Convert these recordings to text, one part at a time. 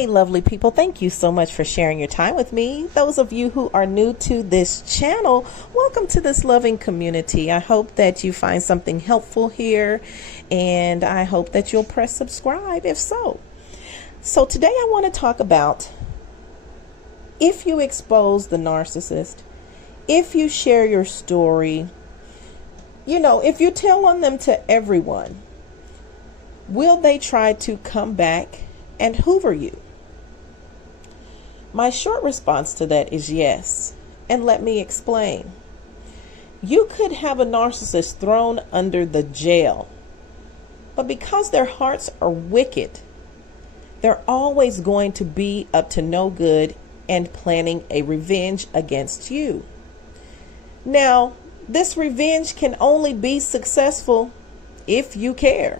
Hey, lovely people. Thank you so much for sharing your time with me. Those of you who are new to this channel, welcome to this loving community. I hope that you find something helpful here, and I hope that you'll press subscribe if so. So today I want to talk about if you expose the narcissist, if you share your story, if you tell on them to everyone, will they try to come back and hoover you? My short response to that is yes, and let me explain. You could have a narcissist thrown under the jail, but because their hearts are wicked, they're always going to be up to no good and planning a revenge against you. Now, this revenge can only be successful if you care.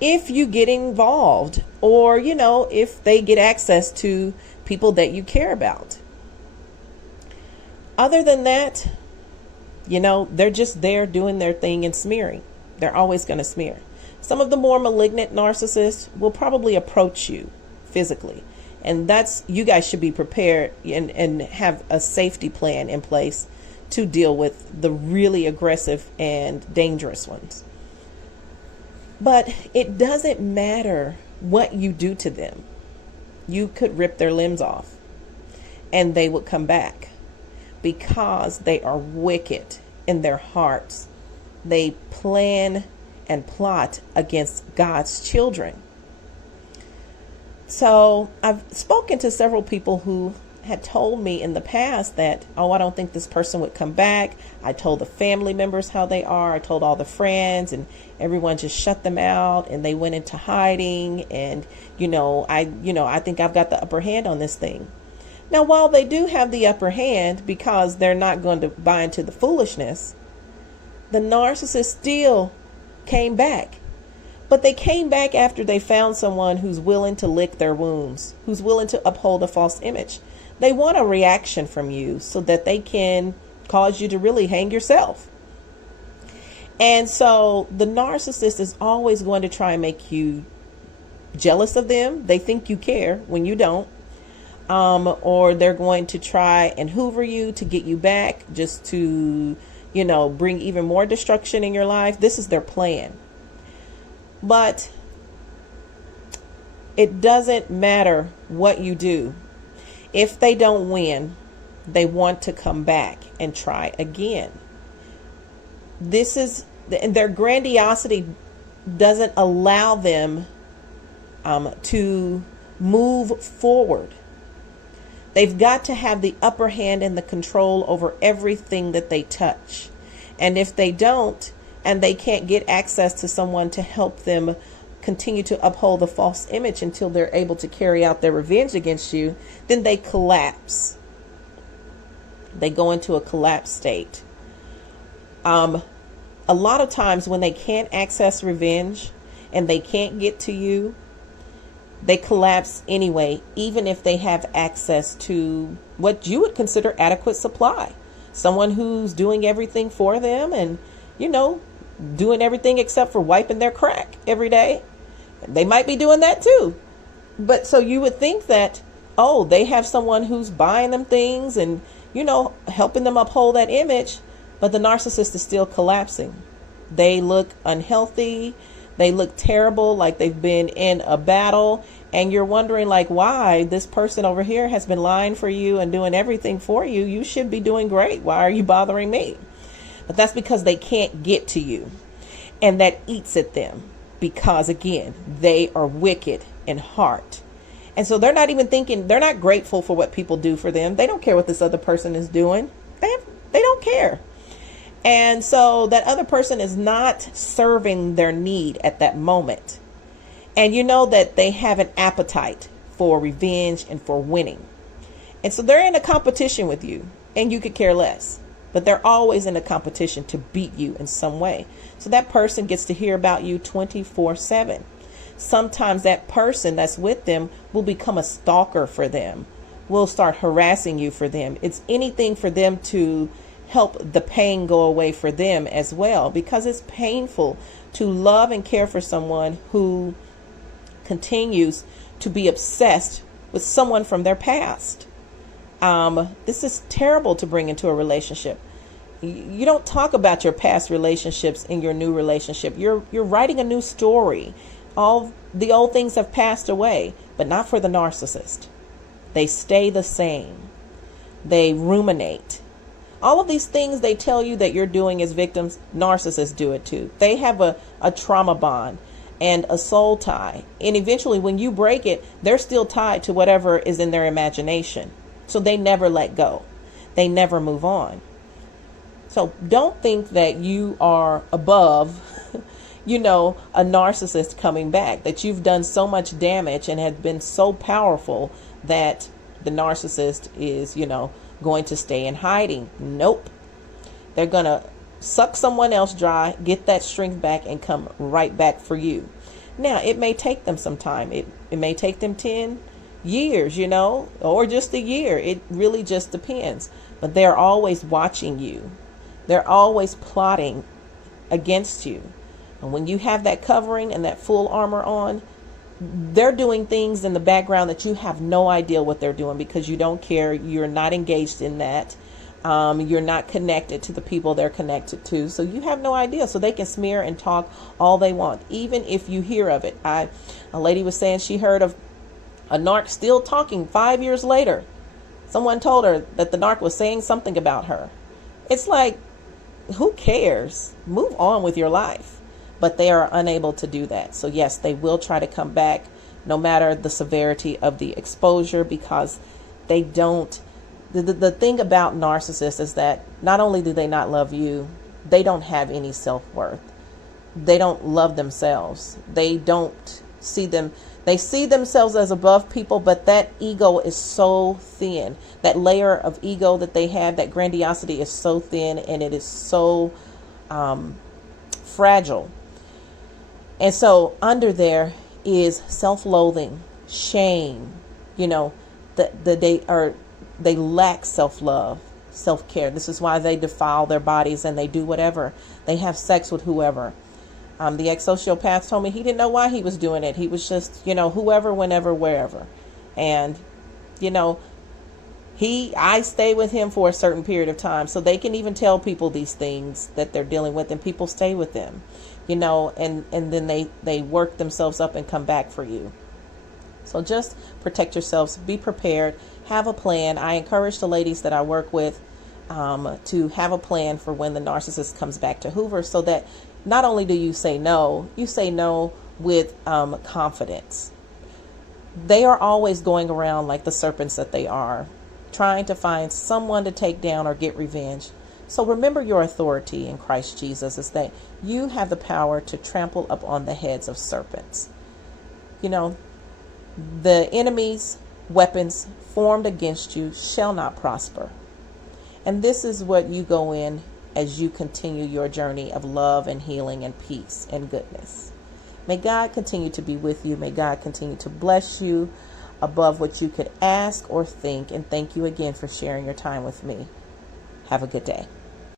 If you get involved, or if they get access to people that you care about. Other than that, they're just there doing their thing and smearing. They're always going to smear. Some of the more malignant narcissists will probably approach you physically, and you guys should be prepared and have a safety plan in place to deal with the really aggressive and dangerous ones. But it doesn't matter what you do to them. You could rip their limbs off and they would come back because they are wicked in their hearts. They plan and plot against God's children. So I've spoken to several people who had told me in the past that, I don't think this person would come back. I told the family members how they are. I told all the friends, and everyone just shut them out, and they went into hiding. And, I think I've got the upper hand on this thing. Now, while they do have the upper hand because they're not going to buy into the foolishness, the narcissist still came back. But they came back after they found someone who's willing to lick their wounds, who's willing to uphold a false image. They want a reaction from you so that they can cause you to really hang yourself. And so the narcissist is always going to try and make you jealous of them. They think you care when you don't. Or they're going to try and hoover you to get you back just to, bring even more destruction in your life. This is their plan. But it doesn't matter what you do. If they don't win, they want to come back and try again. Their grandiosity doesn't allow them to move forward. They've got to have the upper hand and the control over everything that they touch. And if they don't, and they can't get access to someone to help them continue to uphold the false image until they're able to carry out their revenge against you, then they collapse. They go into a collapse state. A lot of times when they can't access revenge and they can't get to you, they collapse anyway, even if they have access to what you would consider adequate supply. Someone who's doing everything for them and, doing everything except for wiping their crack every day. They might be doing that too. But so you would think that, they have someone who's buying them things and, helping them uphold that image. But the narcissist is still collapsing. They look unhealthy. They look terrible, like they've been in a battle. And you're wondering why this person over here has been lying for you and doing everything for you. You should be doing great. Why are you bothering me? But that's because they can't get to you. And that eats at them. Because again, they are wicked in heart. And so they're not even thinking, they're not grateful for what people do for them. They don't care what this other person is doing. They don't care. And so that other person is not serving their need at that moment. And that they have an appetite for revenge and for winning. And so they're in a competition with you, and you could care less. But they're always in a competition to beat you in some way. So that person gets to hear about you 24/7. Sometimes that person that's with them will become a stalker for them, will start harassing you for them. It's anything for them to help the pain go away for them as well, because it's painful to love and care for someone who continues to be obsessed with someone from their past. This is terrible to bring into a relationship. You don't talk about your past relationships in your new relationship. You're writing a new story. All the old things have passed away, but not for the narcissist. They stay the same. They ruminate. All of these things they tell you that you're doing as victims, narcissists do it too. They have a trauma bond and a soul tie. And eventually when you break it, they're still tied to whatever is in their imagination. So they never let go. They never move on. So don't think that you are above, a narcissist coming back, that you've done so much damage and have been so powerful that the narcissist is, going to stay in hiding. Nope. They're going to suck someone else dry, get that strength back, and come right back for you. Now, it may take them some time. It may take them 10 years, or just a year. It really just depends. But they're always watching you. They're always plotting against you. And when you have that covering and that full armor on, they're doing things in the background that you have no idea what they're doing because you don't care. You're not engaged in that. You're not connected to the people they're connected to. So you have no idea. So they can smear and talk all they want, even if you hear of it. A lady was saying she heard of a narc still talking 5 years later. Someone told her that the narc was saying something about her. It's like, who cares? Move on with your life. But they are unable to do that. So yes, they will try to come back no matter the severity of the exposure, because they don't. The thing about narcissists is that not only do they not love you, they don't have any self-worth. They don't love themselves. They don't see them. They see themselves as above people, but that ego is so thin. That layer of ego that they have, that grandiosity is so thin, and it is so fragile. And so under there is self-loathing, shame, they lack self-love, self-care. This is why they defile their bodies and they do whatever. They have sex with whoever. The ex-sociopath told me he didn't know why he was doing it. He was just, whoever, whenever, wherever. And, I stay with him for a certain period of time. So they can even tell people these things that they're dealing with, and people stay with them, and then they work themselves up and come back for you. So just protect yourselves, be prepared, have a plan. I encourage the ladies that I work with to have a plan for when the narcissist comes back to Hoover, so that not only do you say no with confidence. They are always going around like the serpents that they are, trying to find someone to take down or get revenge. So remember your authority in Christ Jesus is that you have the power to trample upon the heads of serpents. The enemy's weapons formed against you shall not prosper. And this is what you go in as you continue your journey of love and healing and peace and goodness. May God continue to be with you. May God continue to bless you above what you could ask or think. And thank you again for sharing your time with me. Have a good day.